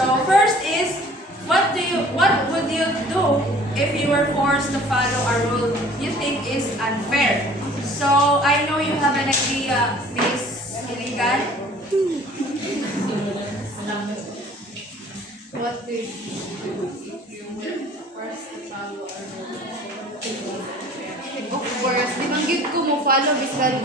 So first is, what would you do if you were forced to follow a rule you think is unfair? So I know you have an idea, Miss Iligan. What do you if you were forced to follow a rule? Of course, di banggit ko mo follow bisan.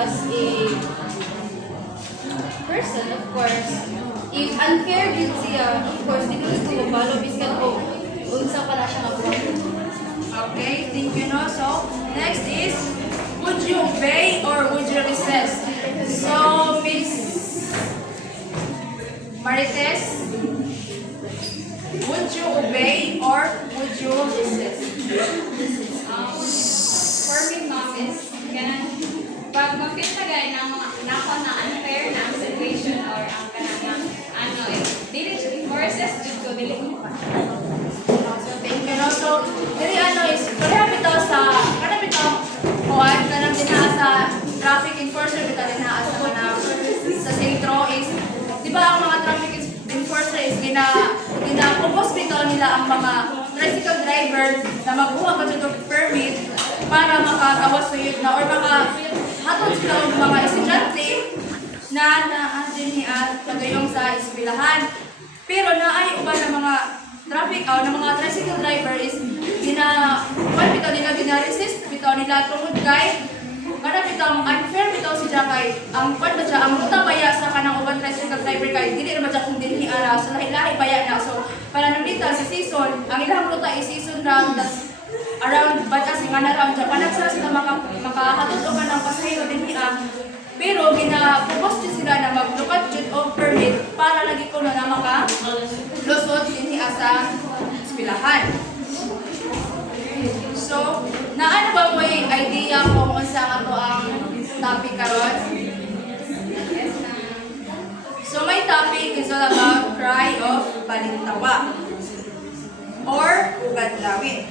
As a person, of course, if unfair din siya, of course, dito ko follow biskan ko. Unsa pa na siya mag-work. Okay, thank you, no? So, next is, would you obey or would you resist? So, Miss Marites, would you obey or would you resist? For me, ma'am, is ganun. Pag mag-feel na gaya ng nako na unfair na ang situation or ang kanang ano, dili forces dito ko dili ko pa. So, thank you, no? So, dili is, pareha bitaw sa, kada bitaw, kuwan, kanang dinaa sa traffic enforcer, bitaw dinaa sa sa sentro is, di ba ang mga traffic enforcer is, ginapubos bitaw nila ang mga tricycle driver na magbuha pa dito permit para makagawas suyod na or hatod sila ang mga estudyante na pagayong sa eskwelahan. Pero naay uban ng mga traffic ng mga tricycle driver is bitaw nila gina-resist bitaw nila tungod kay kada bitaw unfair bitaw siya kay ang ruta baya sa kanang uban tricycle driver kay dili naman siya kung dinhi ara so lahi-lahi baya na so para nang dita si season ang ilang ruta is season round around batas nga na round Japan sila makahatod og kanang pasahero dinhi pero ginapupos din sila na maglukat jud og permit para lagi ko na makalusot dinhi sa eskwelahan. So, naano ba mo yung idea kung unsa ato ang topic karon? So, my topic is all about cry of balintawa or ugadlawin.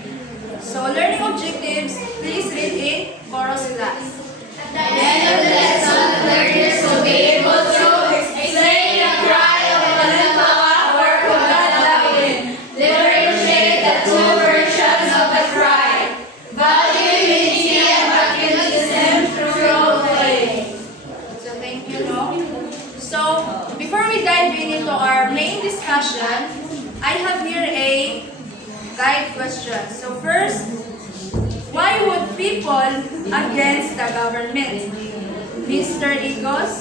So, learning objectives, please read in chorus class. At the end of the lesson, learners will be able to explain the cry of balintawa or ugadlawin, differentiate the two versions of the cry, value unity and patriotism through role play. So, thank you, no? So, before we dive into our main discussion, I have here a guide question. So, first, why would people against the government? Mr. Igos?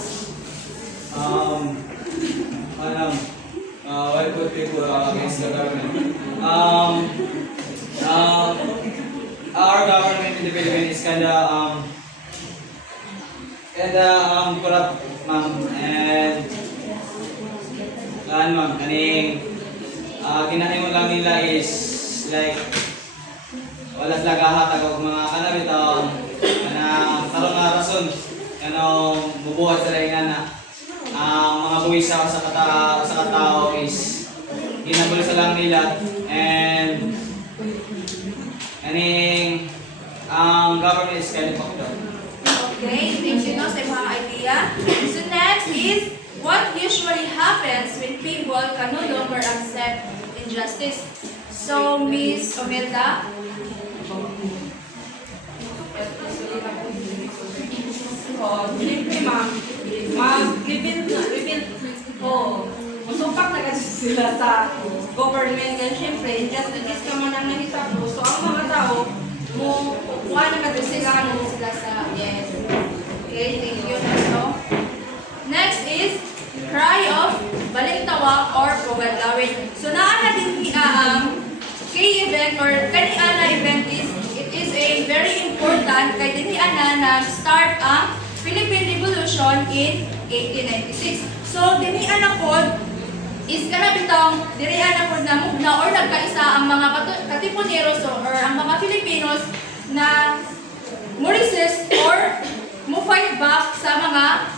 Why would people against the government? Our government in the Philippines is kinda corrupt, ma'am, and ginahimo lang nila is like wala sila gahatag og mga kanabitaw kanang tarong nga rason kanang mubuhat sila ingana ang mga buwisa sa katao is ginabulsa lang nila and ang government is kind of fucked up. Okay, thank you, no, sa mga idea. So, next is, what usually happens when people can no longer accept injustice? So, Miss Omelda? Siyempre, ma'am, rebuild ko. Masumpak na kasi sila sa government. Yan, siyempre, injustice naman ang nahita ko. So, ang mga tao, kuha na kasi sila sa yes. Okay, thank you. So, next is, cry of balintawa or ugadlawin. So, naana din ang key event or kaniana event is, it is a very important kay din nag-start ang Philippine Revolution in 1896. So, dinian na pod is kanabitang dirian na pod na mugna or nagkaisa ang mga katipuneros or ang mga Filipinos na mo-resist or mo-fight back sa mga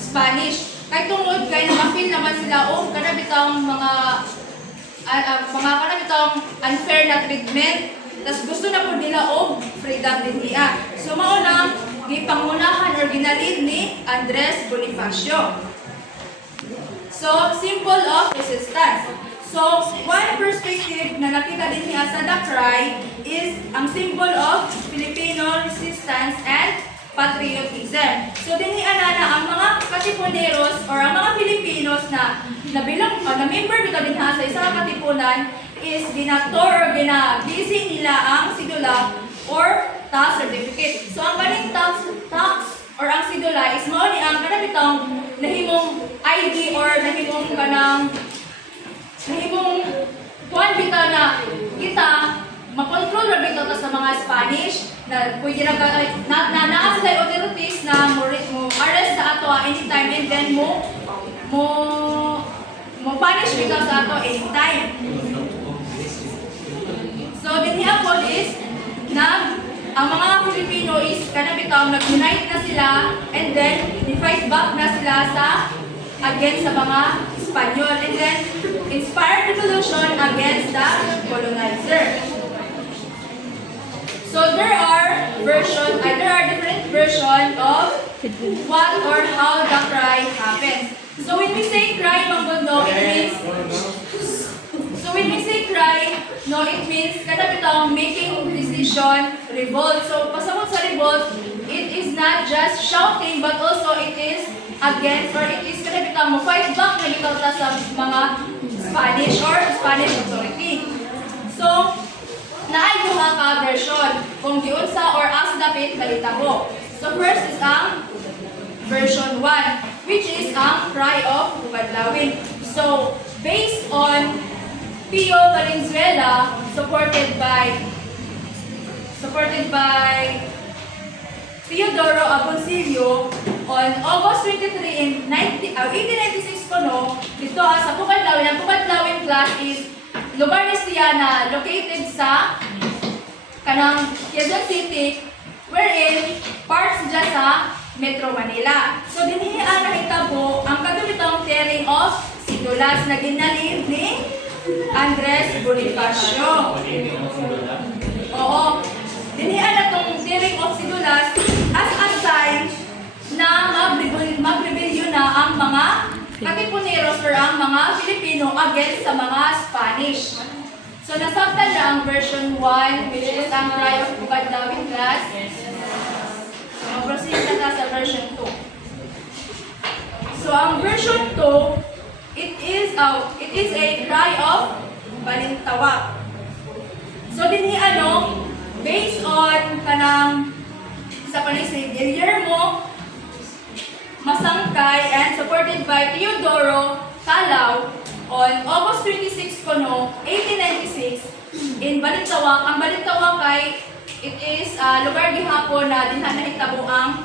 Spanish. Kay tungod kay nakafeel naman sila o kanabitang mga kanabitang unfair na treatment. Tas gusto na po nila og freedom din niya. So mao nang gipangunahan or ginalid ni Andres Bonifacio. So symbol of resistance. So one perspective na nakita din niya sa The Cry is ang symbol of Filipino resistance and patriotism. So dinhian na ang mga katipuneros or ang mga Filipinos na nabilang na member bitaw din sa isang katipunan is ginator or ginabisi nila ang sidula or tax certificate. So ang kaning tax or ang sidula is mao ni ang kana bitong nahimong ID or nahimong kuan bitaw na kita makontrol ra bitaw ta sa mga Spanish na pwede na naa sila authorities na mo arrest sa ato anytime and then mo punish bitaw sa ato anytime. So dinhi ako is na ang mga Filipino is kana bitaw nag-unite na sila and then ni-fight back na sila sa against sa mga Espanyol and then inspired revolution against the colonizer. So there are different versions of what or how the cry happens. So when we say cry, Manggondo, it means kada bitong making decision, revolt. So pasabot sa revolt, it is not just shouting but also it is against or it is kada bitong mo fight back na bitaw ta sa mga Spanish authority. So naay duha ka version kung giunsa or as dapit mahitabo. So first is ang version 1 which is ang cry of Badlawin. So based on Pio Valenzuela supported by Teodoro Agoncillo on August 23 in 1896 kono dito sa Pukadlawin. Ang Pukadlawin class is lugar ni siya na located sa kanang Quezon City wherein parts dyan sa Metro Manila. So dinhi nakitabo ang kadulitong tearing of sidulas na ginalib ni Andres Bonifacio. Oo. Dinhi na tong tearing of sidulas as a sign na magrebelyon na ang mga katipuneros or ang mga Filipino against sa mga Spanish. So nasabtan na ang version 1 which is ang cry of Badlawin class. So mag-proceed na sa version 2. So ang version 2 it is a cry of Balintawak. So dinhi based on kanang sa panisig Guillermo Masangkay and supported by Teodoro Calao on August 26 kono 1896 in Balintawak. Ang Balintawak ay it is lugar gihapon na dinha nahitabo ang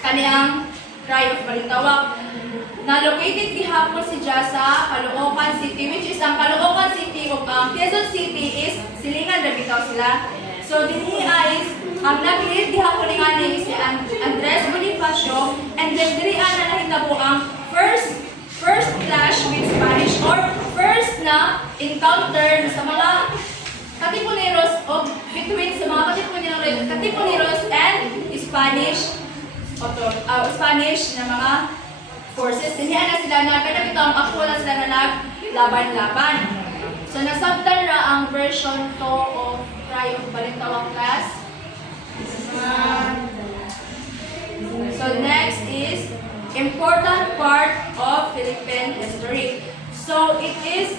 kaniyang cry of Balintawak. Na located gihapon siya sa Caloocan City which is ang Caloocan City ug ang Quezon City is silingan ra bitaw sila. So dinhi is ang nag-lead gihapon ni si Andres Bonifacio and then diri ana nahitabo ang first clash with Spanish or first na encounter sa mga katipuneros o between sa mga katipuneros and Spanish na mga forces. Dinhian na sila na kada bitaw ang ako na sila na naglaban-laban. So nasabtan ra ang version 2 of Cry of Balintawak class. So next is important part of Philippine history. So it is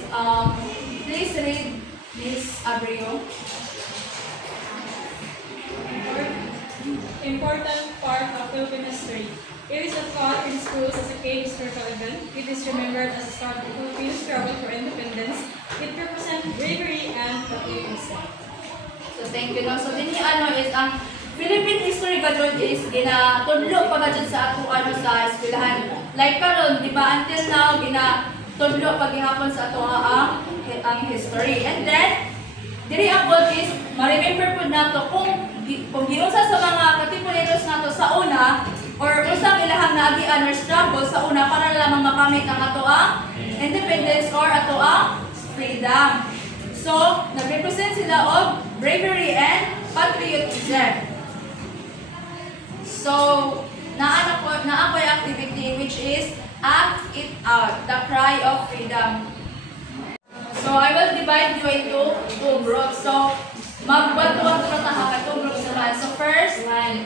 please read Miss Abreu. Important part of Philippine history. It is taught in schools as a key historical event. It is remembered as a start of the Philippine struggle for independence. It represents bravery and patriotism. So thank you. So dinhi is ang Philippine history gadyon is ginatudlo pa gadyon sa ato sa eskwelahan. Like karon, di ba until now ginatudlo pa gihapon sa ato ang history. And then diri abot is ma-remember pud nato kung giunsa sa mga katipuneros nato sa una or usang ilahang naagian or struggle sa una para lamang makamit ang ato ang independence or ato ang freedom. So, nag-represent sila of bravery and patriotism. So, naa po yung activity which is act it out, the cry of freedom. So, I will divide you into two groups. So, magbatuan ko na tayo, two groups naman. So, first, 1,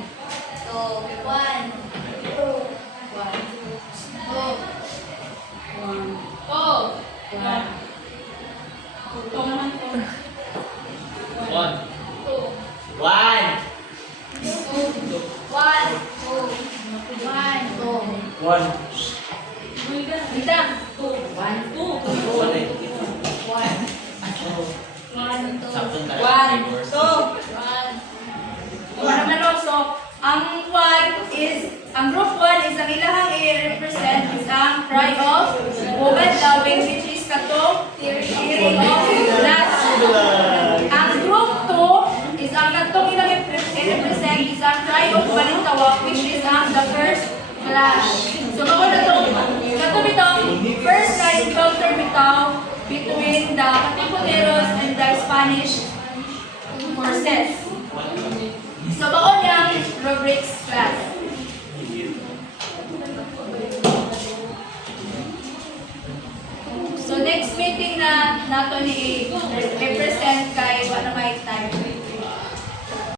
2, 1, 2, 1, 2, ito naman po. 1. 1. 1, 1. Lida. 1, 2, Saktong tayo. 1, 2, Para meron, so, ang ang group 1 is ang ilahang i-represent is ang cry of woman loving which is katong tearing of glass. Ang group 2 is ang katong ilang i-represent is ang cry of balintawak which is ang the first flash. So, kako na itong bitong first na encounter bitaw between the Katipuneros and the Spanish forces. So, baon yung rubrics class. So, next meeting na nato ni represent kay what na may time.